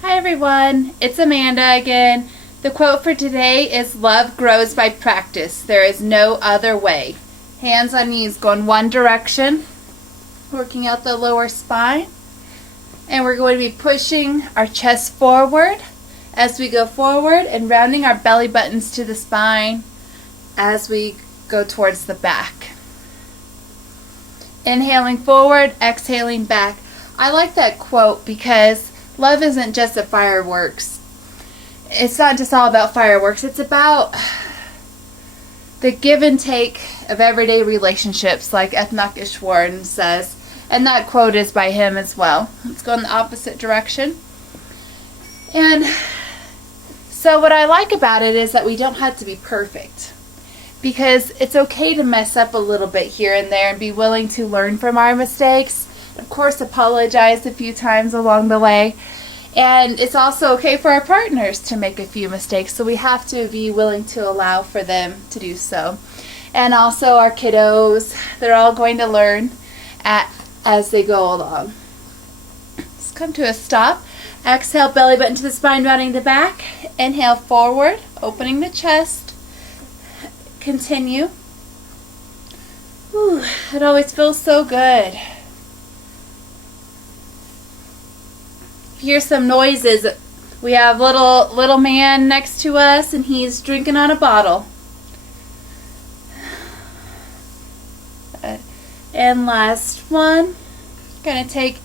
Hi everyone, it's Amanda again. The quote for today is love grows by practice. There is no other way. Hands on knees going one direction, working out the lower spine. And we're going to be pushing our chest forward as we go forward and rounding our belly buttons to the spine as we go towards the back. Inhaling forward, exhaling back. I like that quote because love isn't just a fireworks. It's not just all about fireworks. It's about the give and take of everyday relationships, like Ethnoc Ishwarn says. And that quote is by him as well. Let's go in the opposite direction. And so what I like about it is that we don't have to be perfect. Because it's okay to mess up a little bit here and there and be willing to learn from our mistakes. Of course, apologize a few times along the way. And it's also okay for our partners to make a few mistakes, so we have to be willing to allow for them to do so. And also our kiddos, they're all going to learn as they go along. Let's come to a stop. Exhale, belly button to the spine, rounding the back. Inhale forward, opening the chest. Continue. Whew, it always feels so good. Hear some noises. We have little man next to us and he's drinking on a bottle. And last one. Gonna take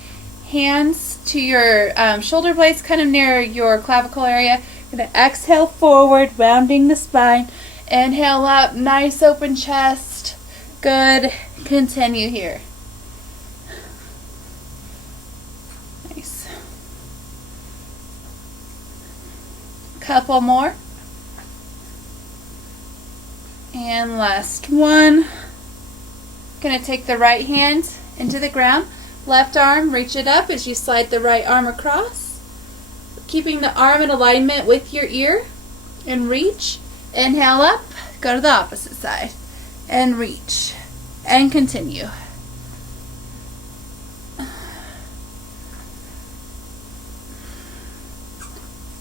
hands to your shoulder blades, kind of near your clavicle area. Gonna exhale forward, rounding the spine. Inhale up, nice open chest. Good. Continue here. Nice. Couple more. And last one. Gonna take the right hand into the ground. Left arm, reach it up as you slide the right arm across. Keeping the arm in alignment with your ear. And reach. Inhale up. Go to the opposite side. And reach. And continue.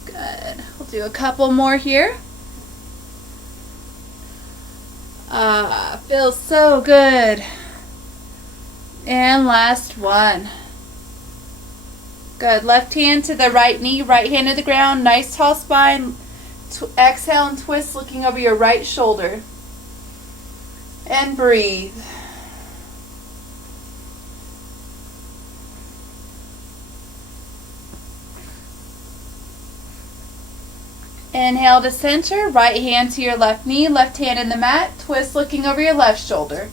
Good. We'll do a couple more here. Feels so good. And last one. Good. Left hand to the right knee, right hand to the ground. Nice tall spine. Exhale and twist, looking over your right shoulder. And breathe. Inhale to center, right hand to your left knee, left hand in the mat, twist looking over your left shoulder.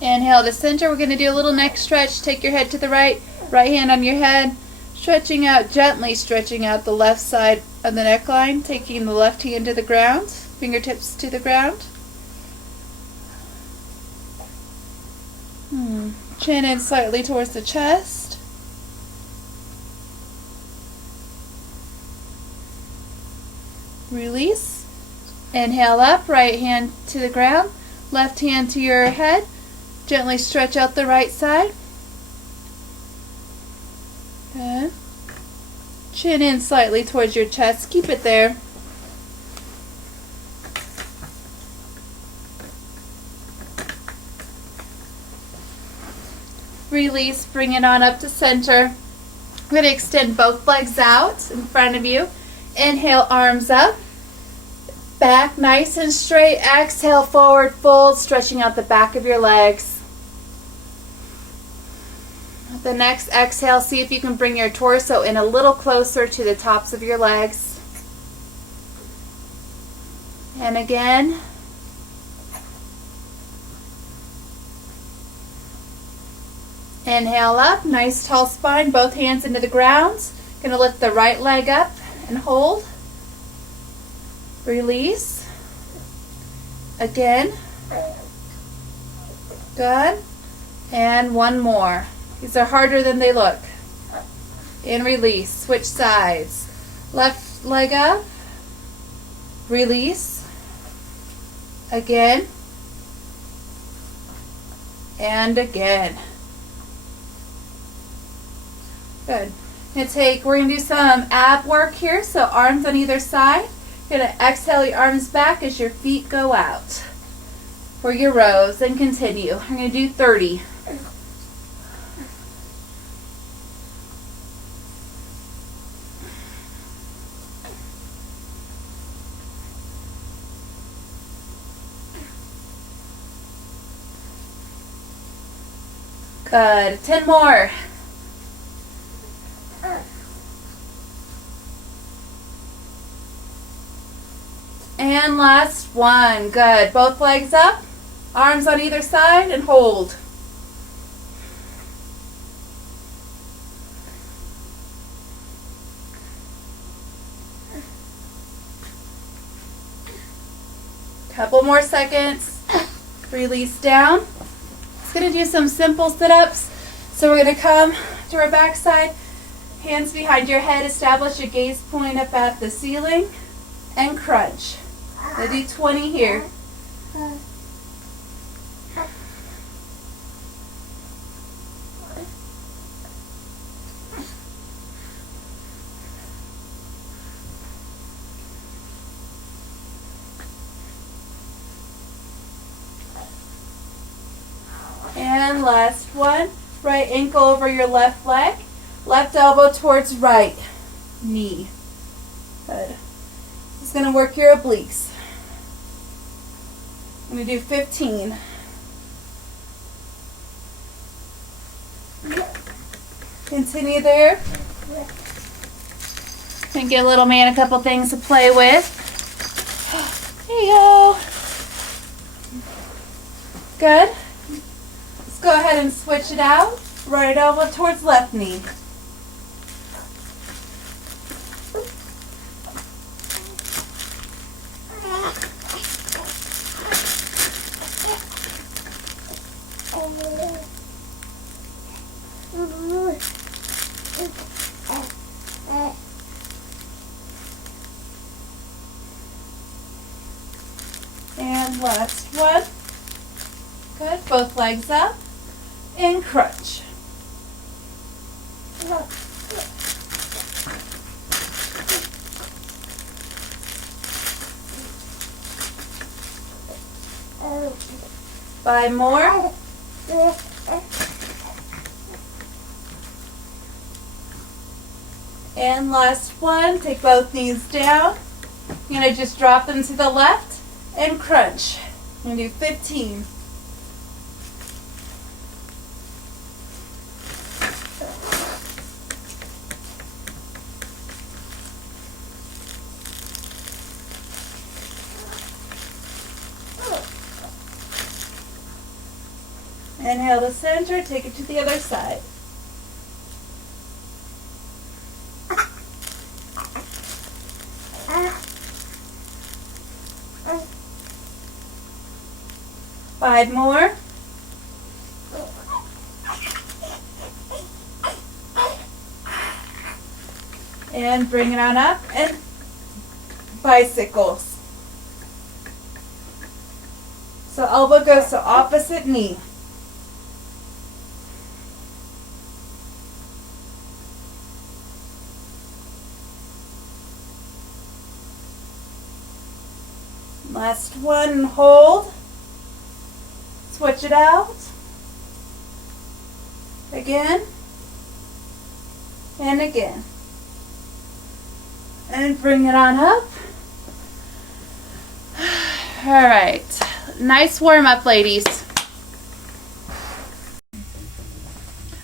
Inhale to center. We're going to do a little neck stretch. Take your head to the right, right hand on your head, stretching out, gently stretching out the left side of the neckline, taking the left hand to the ground, fingertips to the ground. Chin in slightly towards the chest. Release. Inhale up, right hand to the ground, left hand to your head. Gently stretch out the right side. Good. Chin in slightly towards your chest. Keep it there. Release, bring it on up to center. We're going to extend both legs out in front of you. Inhale, arms up. Back nice and straight. Exhale, forward fold, stretching out the back of your legs. The next exhale, see if you can bring your torso in a little closer to the tops of your legs. And again. Inhale up, nice tall spine, both hands into the ground. Going to lift the right leg up and hold. Release. Again. Good. And one more. These are harder than they look. And release. Switch sides. Left leg up. Release. Again. And again. Good. We're going to do some ab work here, so arms on either side. You're going to exhale your arms back as your feet go out for your rows, and continue. We're going to do 30. Good. 10 more. And last one. Good. Both legs up, arms on either side, and hold. Couple more seconds. Release down. It's going to do some simple sit-ups. So we're going to come to our back side, hands behind your head, establish your gaze point up at the ceiling, and crunch. We'll do 20 here. And last one. Right ankle over your left leg. Left elbow towards right knee. Good. It's going to work your obliques. I'm going to do 15. Continue there. And get little man a couple things to play with. There you go. Good. Let's go ahead and switch it out. Right elbow towards left knee. And last one. Good. Both legs up. And crunch. Five more. And last one. Take both knees down. You're going to just drop them to the left and crunch. I'm going to do 15. Inhale to center, take it to the other side. Five more. And bring it on up and bicycles. So elbow goes to opposite knee. Last one, hold. Switch it out. Again. And again. And bring it on up. All right. Nice warm up, ladies.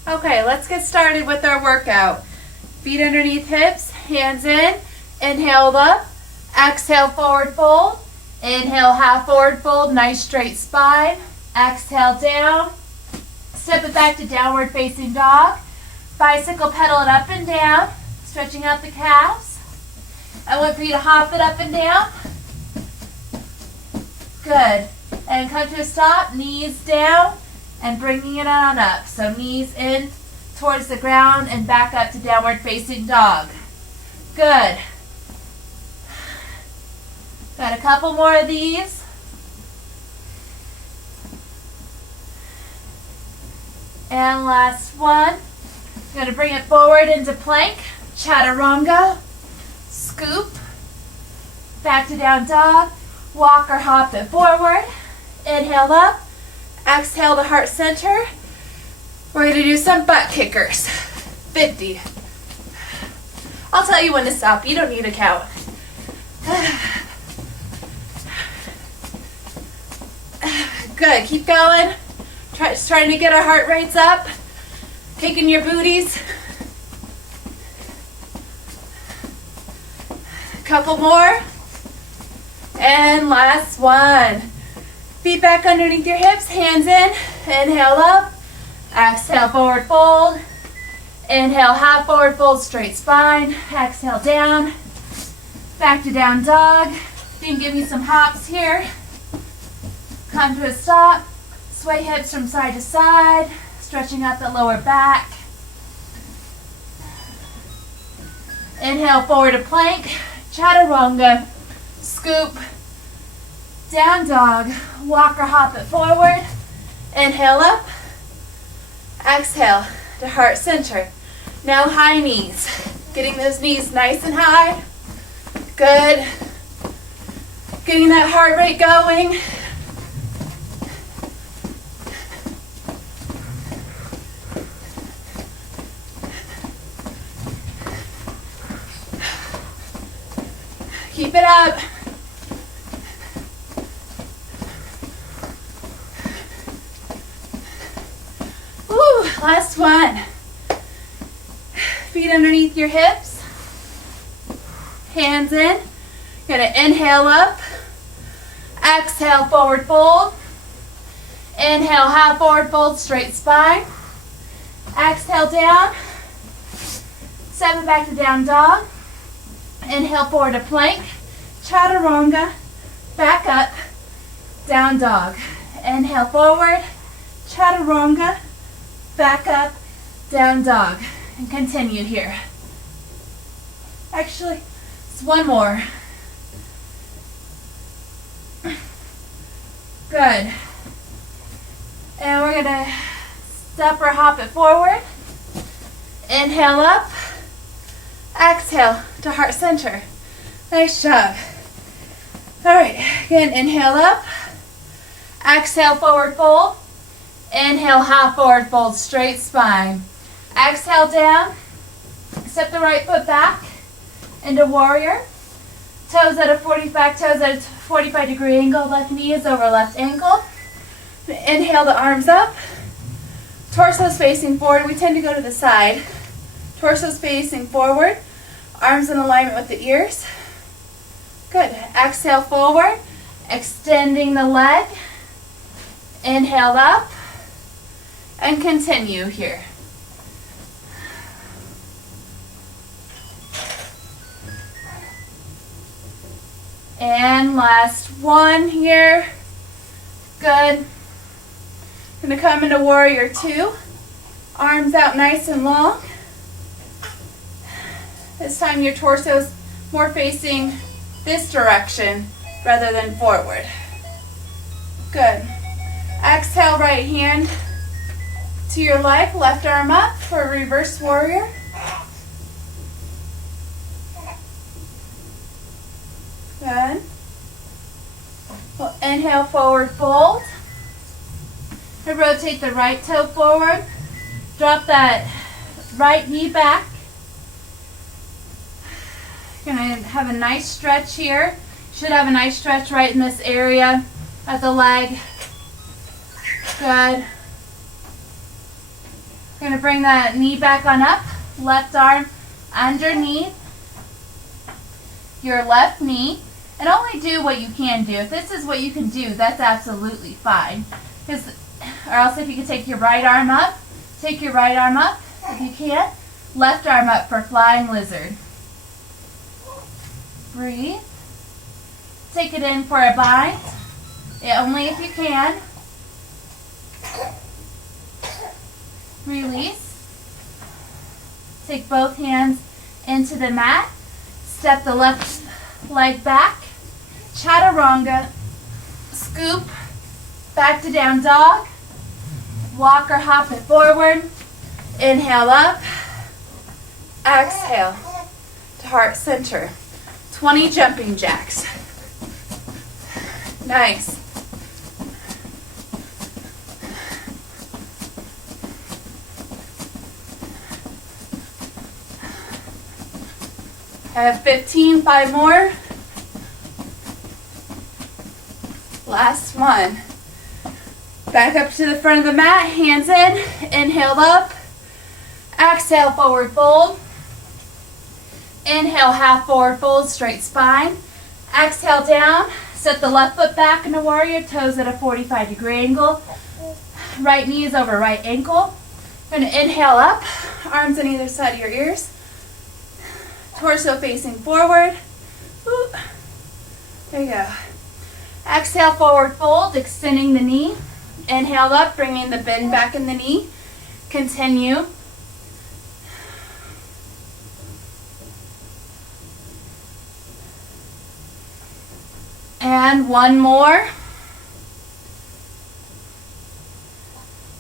Okay, let's get started with our workout. Feet underneath hips, hands in. Inhale up. Exhale, forward fold. Inhale, half forward fold, nice straight spine. Exhale down. Step it back to downward facing dog. Bicycle pedal it up and down, stretching out the calves. I want for you to hop it up and down. Good. And come to a stop, knees down, and bringing it on up. So knees in towards the ground and back up to downward facing dog. Good. Good. Got a couple more of these. And last one. Going to bring it forward into plank, chaturanga, scoop, back to down dog, walk or hop it forward, inhale up, exhale to heart center. We're going to do some butt kickers, 50. I'll tell you when to stop, you don't need to count. Good, keep going. Trying to get our heart rates up. Kicking your booties. Couple more. And last one. Feet back underneath your hips, hands in. Inhale up. Exhale, forward fold. Inhale, half forward fold, straight spine. Exhale, down. Back to down dog. You can give me some hops here. Come to a stop. Sway hips from side to side. Stretching out the lower back. Inhale, forward to plank, chaturanga, scoop, down dog, walk or hop it forward. Inhale up, exhale to heart center. Now high knees, getting those knees nice and high. Good. Getting that heart rate going. Keep it up. Woo, last one. Feet underneath your hips. Hands in. Gonna inhale up. Exhale, forward fold. Inhale, half forward fold, straight spine. Exhale, down. Step it back to down dog. Inhale forward to plank, chaturanga, back up, down dog. Inhale forward, chaturanga, back up, down dog. And continue here. Actually, it's one more. Good. And we're gonna step or hop it forward. Inhale up. Exhale to heart center. Nice job. All right, again, inhale up. Exhale, forward fold. Inhale, half forward fold, straight spine. Exhale down. Step the right foot back into warrior. Toes at a 45-degree angle. Left knee is over left ankle. Inhale the arms up. Torso's facing forward. We tend to go to the side. Torso's facing forward. Arms in alignment with the ears. Good. Exhale forward. Extending the leg. Inhale up. And continue here. And last one here. Good. Gonna come into warrior two. Arms out nice and long. This time your torso's more facing this direction rather than forward. Good. Exhale, right hand to your leg, left arm up for a reverse warrior. Good. We'll inhale, forward fold. And rotate the right toe forward. Drop that right knee back. You're going to have a nice stretch here. Should have a nice stretch right in this area at the leg. Good. We're going to bring that knee back on up. Left arm underneath your left knee. And only do what you can do. If this is what you can do, that's absolutely fine. Or else if you could take your right arm up, take your right arm up if you can. Left arm up for flying lizard. Breathe. Take it in for a bind. Only if you can. Release. Take both hands into the mat. Step the left leg back. chaturanga, scoop, back to down dog, walk or hop it forward, inhale up, exhale to heart center, 20 jumping jacks. Nice. I have 15, 5 more. Last one. Back up to the front of the mat, hands in, inhale up, exhale forward fold, inhale half forward fold, straight spine, exhale down, set the left foot back in a warrior, toes at a 45-degree angle, right knee is over right ankle. We're going to inhale up, arms on either side of your ears, torso facing forward. Ooh. There you go. Exhale, forward fold, extending the knee. Inhale up, bringing the bend back in the knee. Continue. And one more.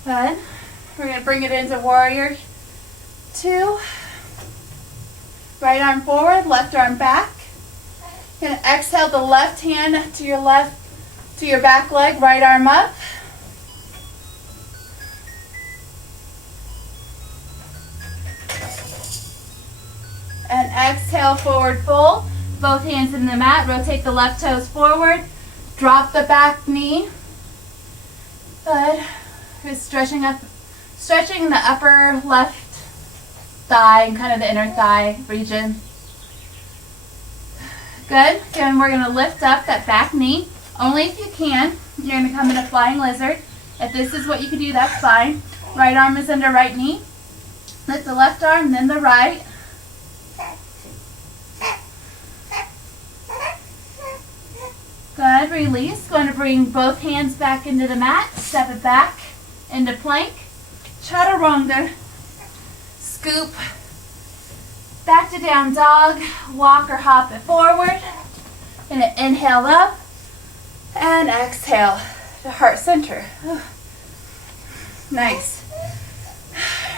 Good. We're going to bring it into warrior 2. Right arm forward, left arm back. You're going to exhale the left hand to your left, to your back leg, right arm up. And exhale, forward fold. Both hands in the mat, rotate the left toes forward. Drop the back knee. Good. We're stretching the upper left thigh and kind of the inner thigh region. Good. Then we're going to lift up that back knee. Only if you can. You're going to come in a flying lizard. If this is what you can do, that's fine. Right arm is under right knee. Lift the left arm, then the right. Good. Release. Going to bring both hands back into the mat. Step it back into plank. Chaturanga. Scoop. Back to down dog. Walk or hop it forward. Gonna inhale up and exhale to heart center. Nice.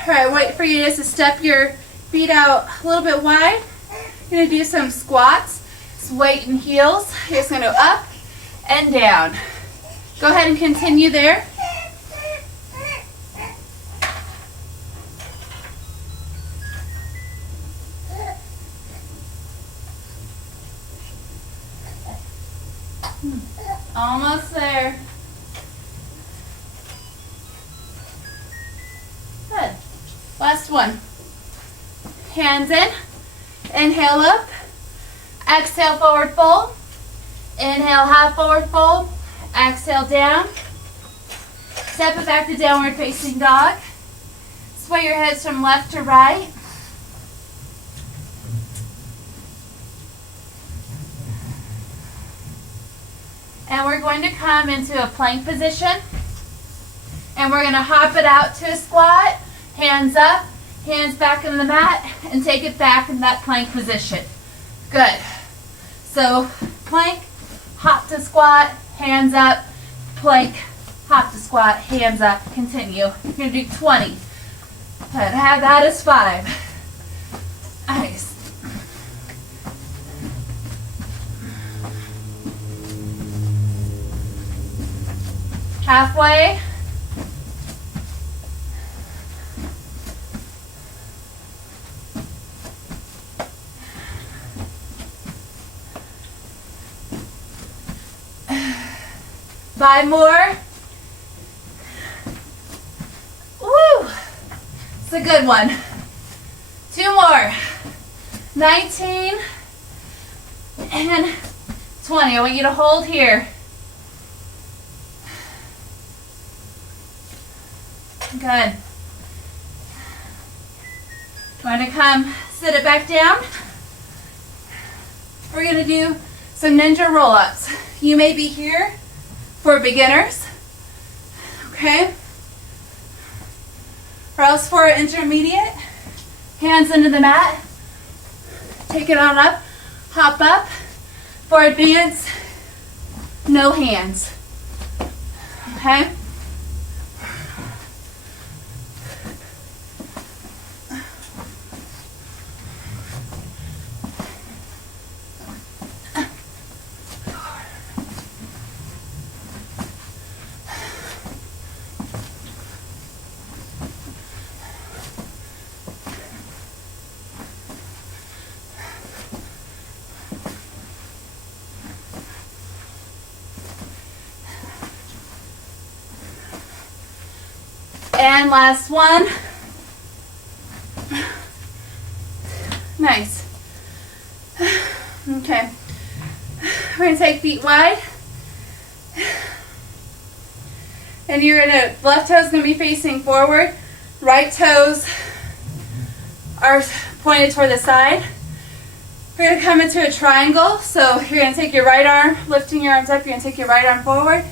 All right, wait for you just to step your feet out a little bit wide. You're gonna do some squats. It's weight and heels. You're just gonna go up and down. Go ahead and continue there. Almost there. Good. Last one. Hands in. Inhale up. Exhale, forward fold. Inhale, half forward fold. Exhale, down. Step it back to downward facing dog. Sway your hips from left to right. And we're going to come into a plank position. And we're going to hop it out to a squat. Hands up, hands back in the mat, and take it back in that plank position. Good. So plank, hop to squat, hands up, plank, hop to squat, hands up, continue. You're going to do 20. Good. Have that as 5. Nice. Halfway. Five more. Woo! It's a good one. 2 more. 19 and 20. I want you to hold here. Good. Going to come sit it back down. We're going to do some ninja roll-ups. You may be here for beginners, okay? Or else for intermediate. Hands into the mat. Take it on up. Hop up. For advanced, no hands. Okay? And last one. Nice. Okay. We're going to take feet wide. And you're going to, left toe's going to be facing forward. Right toes are pointed toward the side. We're going to come into a triangle. So you're going to take your right arm, lifting your arms up. You're going to take your right arm forward.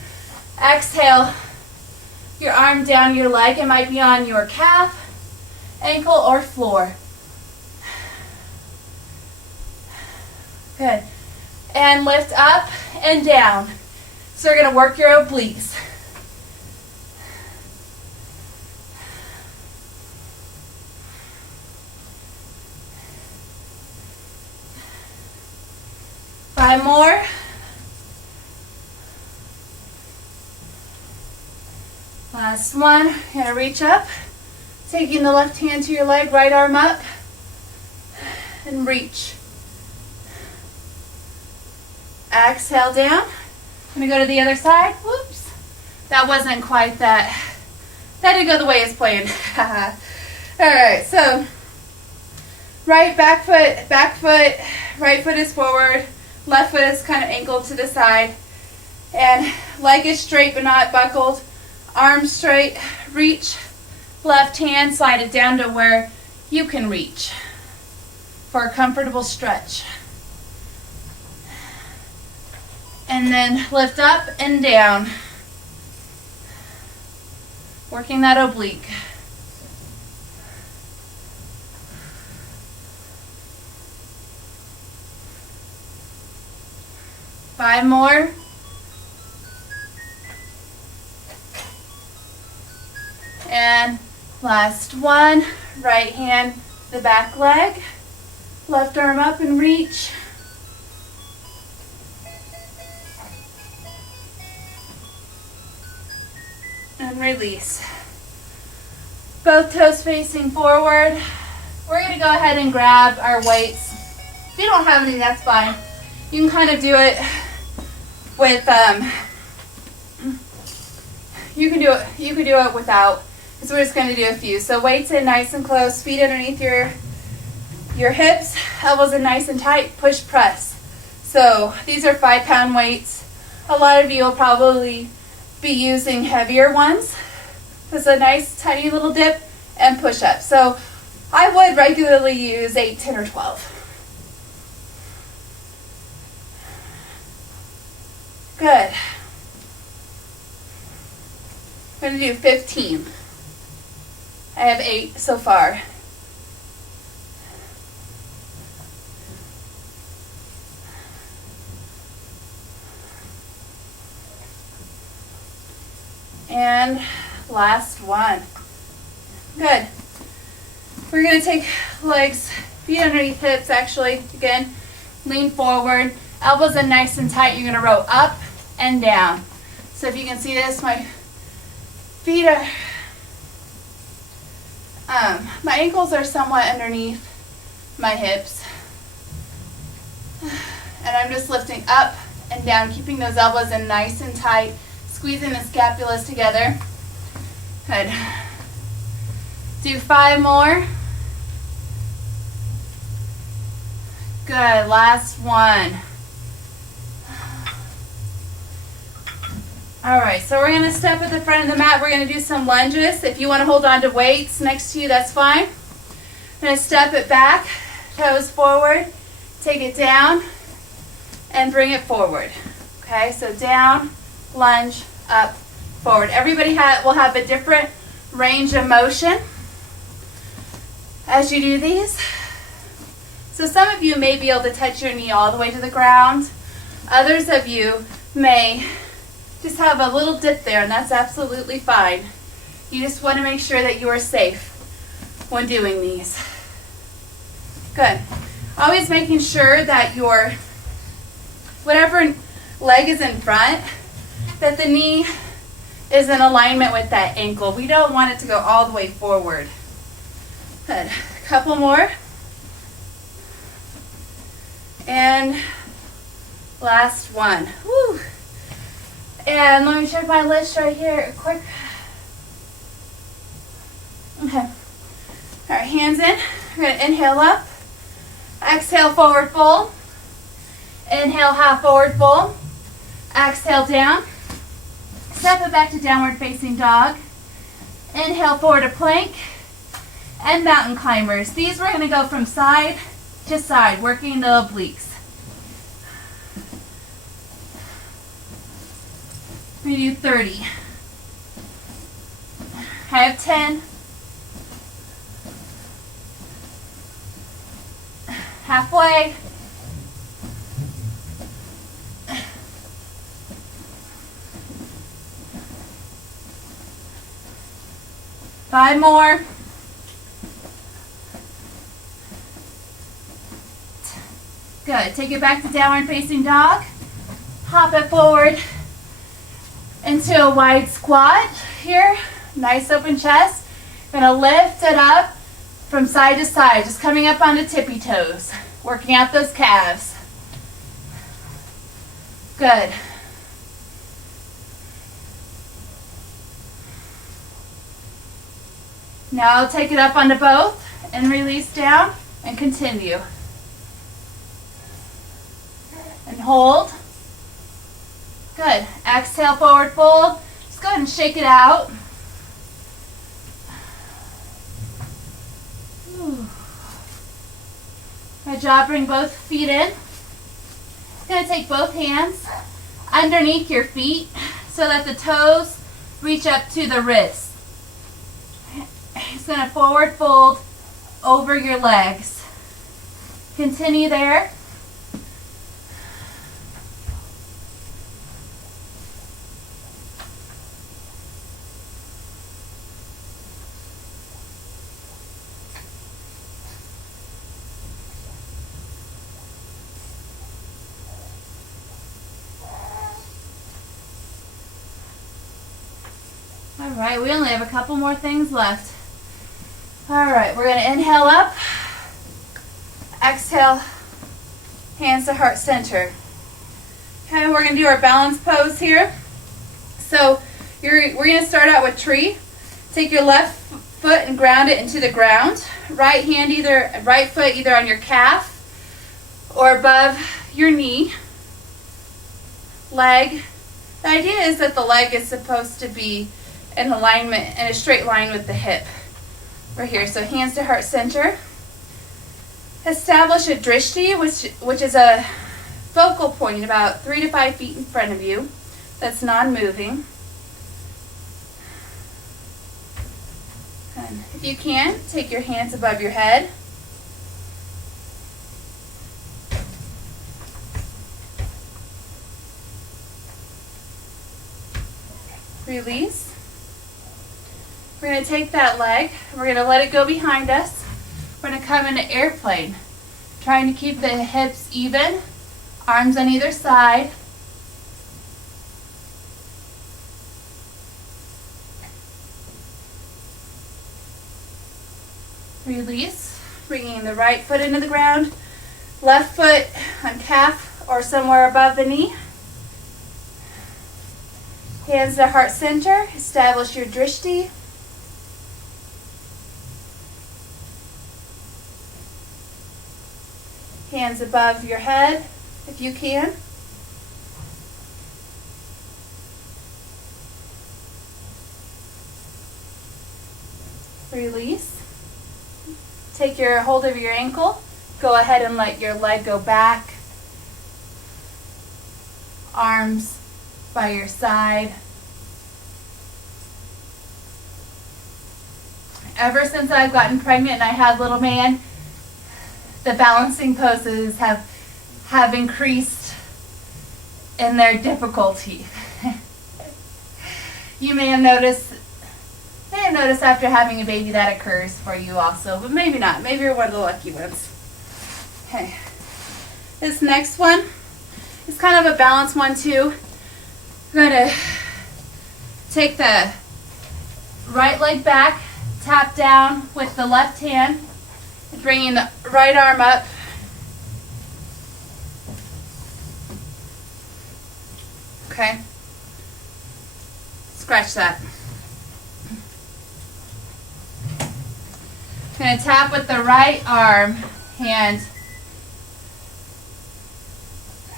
Exhale. Your arm down your leg. It might be on your calf, ankle, or floor. Good. And lift up and down. So you're going to work your obliques. Five more. Last one. You're going to reach up, taking the left hand to your leg, right arm up, and reach. Exhale down. I'm going to go to the other side. Whoops. That wasn't quite that. That didn't go the way it's planned. All right, so right back foot, right foot is forward, left foot is kind of angled to the side, and leg is straight but not buckled. Arms straight, reach, left hand, slide it down to where you can reach for a comfortable stretch. And then lift up and down, working that oblique. Five more. And last one, right hand, the back leg, left arm up and reach. And release. Both toes facing forward. We're going to go ahead and grab our weights. If you don't have any, that's fine. You can kind of do it with, you can do it without. So we're just going to do a few. So weights in nice and close, feet underneath your hips, elbows in nice and tight, push press. So these are 5-pound weights. A lot of you will probably be using heavier ones. It's a nice tiny little dip and push up. So I would regularly use 8, 10, or 12. Good. I'm going to do 15. I have 8 so far. And last one. Good. We're going to take legs, feet underneath hips actually. Again, lean forward. Elbows in nice and tight. You're going to row up and down. So if you can see this, my feet are, my ankles are somewhat underneath my hips. And I'm just lifting up and down, keeping those elbows in nice and tight, squeezing the scapulas together. Good. Do 5 more. Good, last one. All right, so we're gonna step at the front of the mat. We're gonna do some lunges. If you wanna hold on to weights next to you, that's fine. I'm gonna step it back, toes forward, take it down, and bring it forward. Okay, so down, lunge, up, forward. Everybody will have a different range of motion as you do these. So some of you may be able to touch your knee all the way to the ground. Others of you may just have a little dip there, and that's absolutely fine. You just want to make sure that you are safe when doing these. Good. Always making sure that your whatever leg is in front, that the knee is in alignment with that ankle. We don't want it to go all the way forward. Good. A couple more. And last one. Woo. And let me check my list right here quick. Okay. All right, hands in. We're going to inhale up. Exhale, forward fold. Inhale, half forward fold. Exhale, down. Step it back to downward facing dog. Inhale, forward to plank. And mountain climbers. These we're going to go from side to side, working the obliques. We do 30. I have 10. Halfway. Five more. Good. Take it back to downward facing dog. Hop it forward into a wide squat here. Nice open chest. Gonna lift it up from side to side, just coming up onto tippy toes, working out those calves. Good. Now I'll take it up onto both and release down and continue. And hold. Good. Exhale, forward fold. Just go ahead and shake it out. Good job. Bring both feet in. Going to take both hands underneath your feet so that the toes reach up to the wrists. It's going to forward fold over your legs. Continue there. All right, we only have a couple more things left. All right, we're going to inhale up. Exhale, hands to heart center. Okay, we're going to do our balance pose here. So we're going to start out with tree. Take your left foot and ground it into the ground. Right foot either on your calf or above your knee. Leg. The idea is that the leg is supposed to be in alignment, in a straight line with the hip. Right here, so hands to heart center. Establish a drishti, which is a focal point about 3 to 5 feet in front of you that's non-moving. And if you can, take your hands above your head. Release. We're going to take that leg, and we're going to let it go behind us. We're going to come into airplane, trying to keep the hips even, arms on either side. Release, bringing the right foot into the ground, left foot on calf or somewhere above the knee. Hands to heart center, establish your drishti. Hands above your head, if you can. Release. Take your hold of your ankle. Go ahead and let your leg go back. Arms by your side. Ever since I've gotten pregnant and I had little man, the balancing poses have increased in their difficulty. You may have noticed after having a baby that occurs for you also, but maybe not. Maybe you're one of the lucky ones. Okay. This next one is kind of a balanced one too. We're going to take the right leg back, tap down with the left hand, bringing the right arm up. Okay. Scratch that. I'm going to tap with the right arm hand.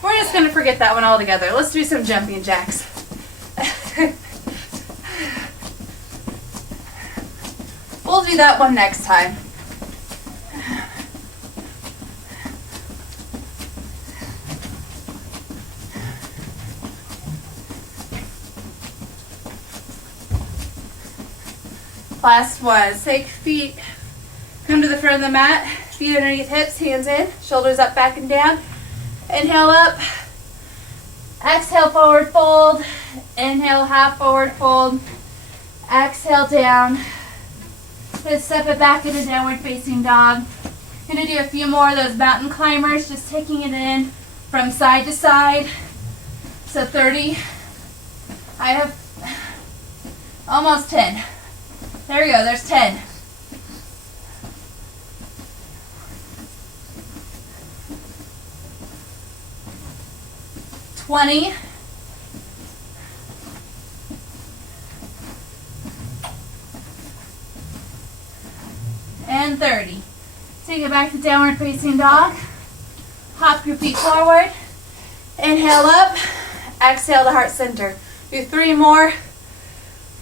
We're just going to forget that one altogether. Let's do some jumping jacks. We'll do that one next time. Last one. Take feet, come to the front of the mat, feet underneath hips, hands in, shoulders up, back and down. Inhale up, exhale forward fold, inhale half forward fold, exhale down. Let's step it back into downward facing dog. Gonna do a few more of those mountain climbers, just taking it in from side to side. So 30, I have almost 10. There we go, there's 10. $20. And 30. Take it back to downward facing dog. Hop your feet forward. Inhale up. Exhale to heart center. Do 3 more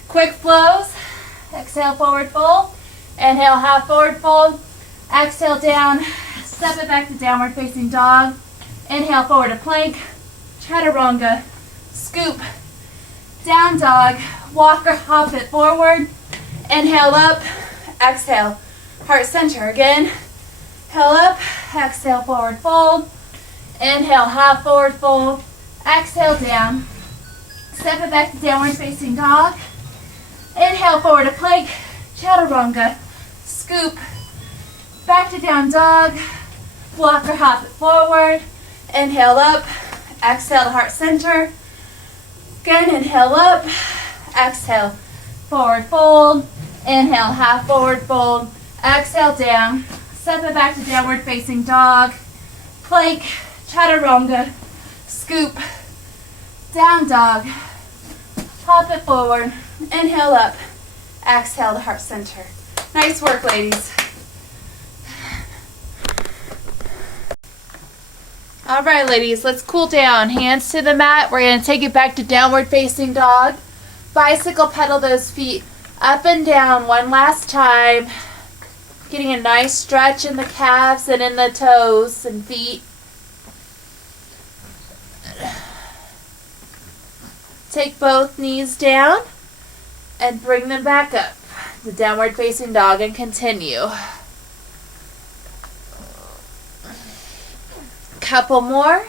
quick flows. Exhale forward fold. Inhale half forward fold. Exhale down. Step it back to downward facing dog. Inhale forward to plank. Chaturanga. Scoop. Down dog. Walk or hop it forward. Inhale up. Exhale. Heart center again. Inhale up. Exhale forward fold. Inhale half forward fold. Exhale down. Step it back to downward facing dog. Inhale forward to plank. Chaturanga. Scoop. Back to down dog. Walk or hop it forward. Inhale up. Exhale to heart center. Again, inhale up. Exhale. Forward fold. Inhale, half forward fold. Exhale down. Step it back to downward facing dog. Plank. Chaturanga. Scoop. Down dog. Hop it forward. Inhale up. Exhale to heart center. Nice work, ladies. All right, ladies, let's cool down. Hands to the mat. We're going to take it back to downward facing dog. Bicycle pedal those feet up and down one last time. Getting a nice stretch in the calves and in the toes and feet. Take both knees down and bring them back up. The downward facing dog and continue. Couple more.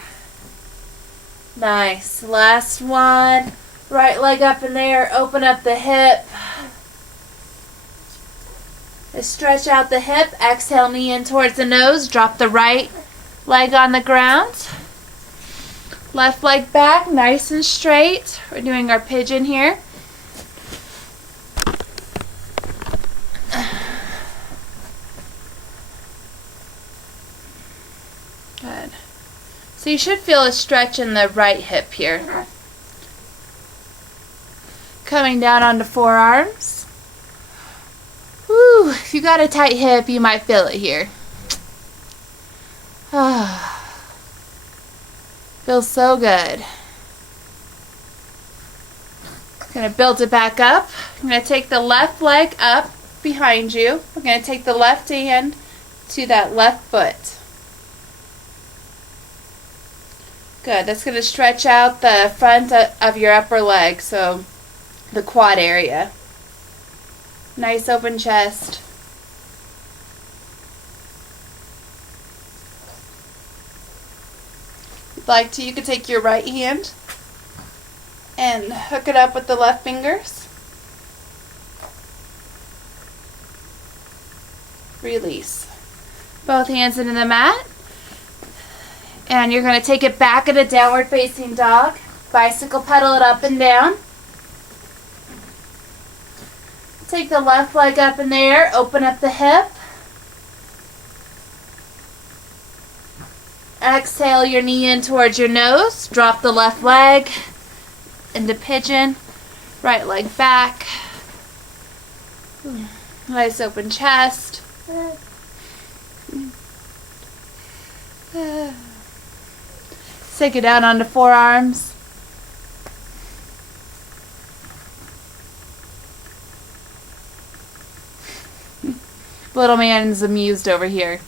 Nice. Last one. Right leg up in there. Open up the hip. Stretch out the hip. Exhale, knee in towards the nose. Drop the right leg on the ground. Left leg back, nice and straight. We're doing our pigeon here. Good. So you should feel a stretch in the right hip here. Coming down onto forearms. Woo, if you got a tight hip, you might feel it here. Feels so good. Gonna build it back up. I'm gonna take the left leg up behind you. We're gonna take the left hand to that left foot. Good. That's gonna stretch out the front of your upper leg, so the quad area. Nice open chest. like to, you could take your right hand and hook it up with the left fingers. Release. Both hands into the mat. And you're going to take it back in a downward facing dog. Bicycle pedal it up and down. Take the left leg up in the air, open up the hip. Exhale your knee in towards your nose. Drop the left leg into pigeon. Right leg back. Nice open chest. Take it down onto forearms. Little man's amused over here.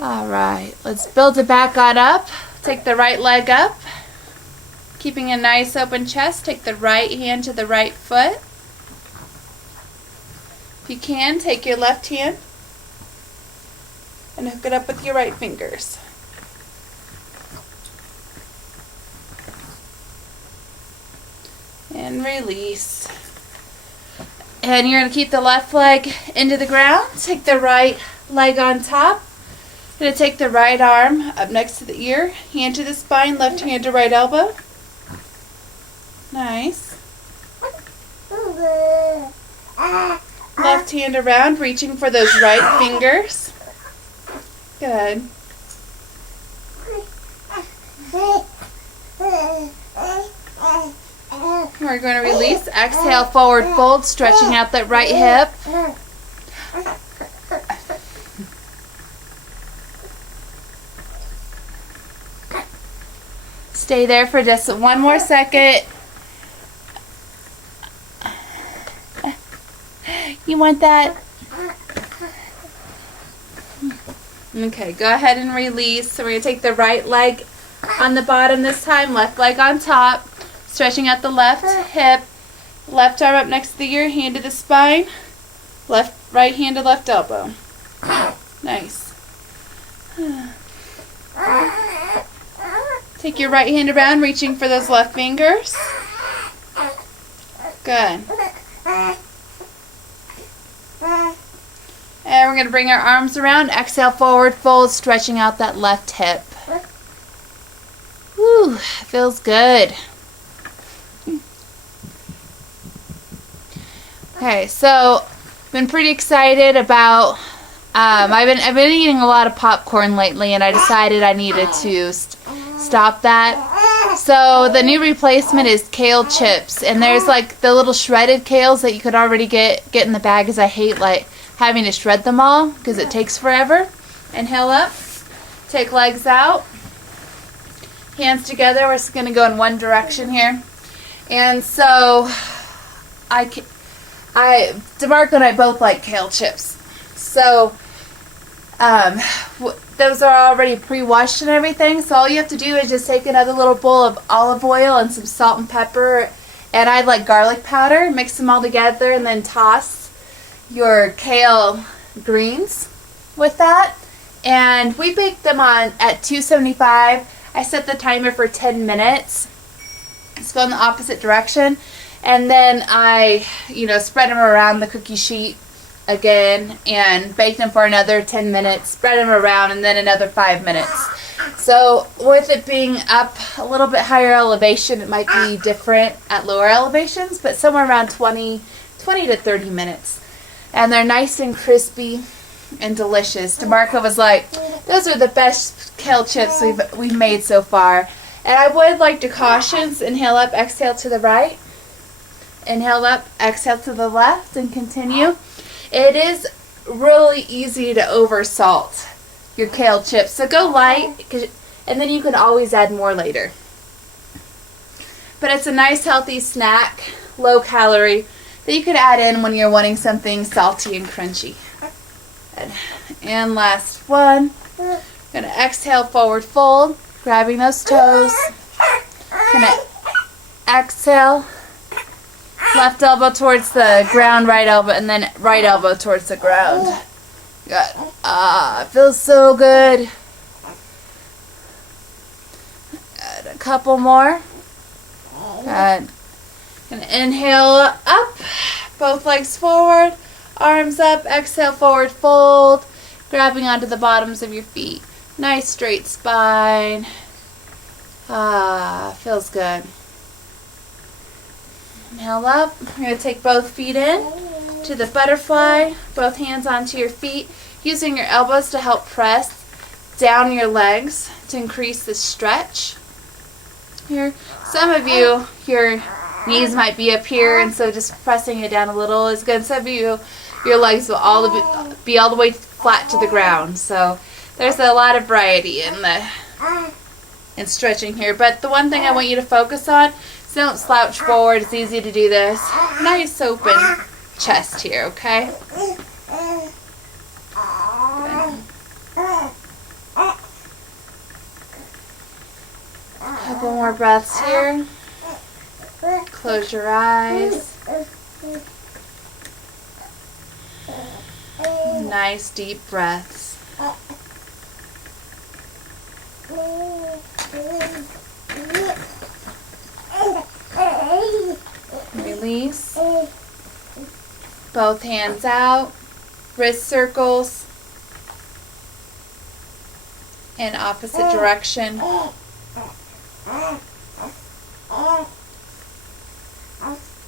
Alright, let's build it back on up. Take the right leg up. Keeping a nice open chest, take the right hand to the right foot. If you can, take your left hand and hook it up with your right fingers. And release. And you're going to keep the left leg into the ground. Take the right leg on top. Going to take the right arm up next to the ear. Hand to the spine, left hand to right elbow. Nice. Left hand around, reaching for those right fingers. Good. We're going to release. Exhale, forward fold, stretching out that right hip. Stay there for just one more second. You want that? Okay, go ahead and release. So we're going to take the right leg on the bottom this time, left leg on top. Stretching out the left hip, left arm up next to the ear, hand to the spine, right hand to left elbow. Nice. Take your right hand around, reaching for those left fingers. Good. And we're going to bring our arms around. Exhale, forward fold, stretching out that left hip. Whew, feels good. Okay, so been pretty excited about. I've been eating a lot of popcorn lately, and I decided I needed to stop that. So the new replacement is kale chips, and there's like the little shredded kales that you could already get in the bag, because I hate like having to shred them all because it takes forever. Inhale up, take legs out, hands together. We're just going to go in one direction here, and so DeMarco and I both like kale chips. So those are already pre-washed and everything. So all you have to do is just take another little bowl of olive oil and some salt and pepper, and I like garlic powder. Mix them all together and then toss your kale greens with that. And we baked them on at 275. I set the timer for 10 minutes. Let's go in the opposite direction. And then I, spread them around the cookie sheet again and bake them for another 10 minutes, spread them around, and then another 5 minutes. So with it being up a little bit higher elevation, it might be different at lower elevations, but somewhere around 20 to 30 minutes. And they're nice and crispy and delicious. DeMarco was like, those are the best kale chips we've made so far. And I would like to caution, inhale up, exhale to the right. Inhale up, exhale to the left, and continue. It is really easy to oversalt your kale chips, so go light, and then you can always add more later. But it's a nice healthy snack, low calorie, that you could add in when you're wanting something salty and crunchy. And last one, gonna exhale, forward fold, grabbing those toes. Gonna exhale. Left elbow towards the ground, right elbow, and then right elbow towards the ground. Good. Ah, it feels so good. Good. A couple more. Good. And inhale up, both legs forward, arms up, exhale forward fold, grabbing onto the bottoms of your feet. Nice straight spine. Ah, feels good. Inhale up. You're going to take both feet in to the butterfly, both hands onto your feet, using your elbows to help press down your legs to increase the stretch. Here, some of you, your knees might be up here, and so just pressing it down a little is good. Some of you, your legs will be all the way flat to the ground. So there's a lot of variety in stretching here. But the one thing I want you to focus on is don't slouch forward. It's easy to do this. Nice open chest here, okay? Good. Couple more breaths here. Close your eyes. Nice deep breaths. Release. Both hands out. Wrist circles in opposite direction.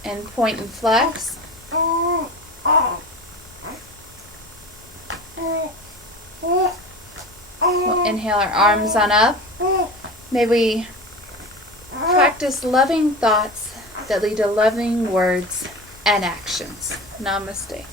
And point and flex. We'll inhale our arms on up. May we practice loving thoughts that lead to loving words and actions. Namaste.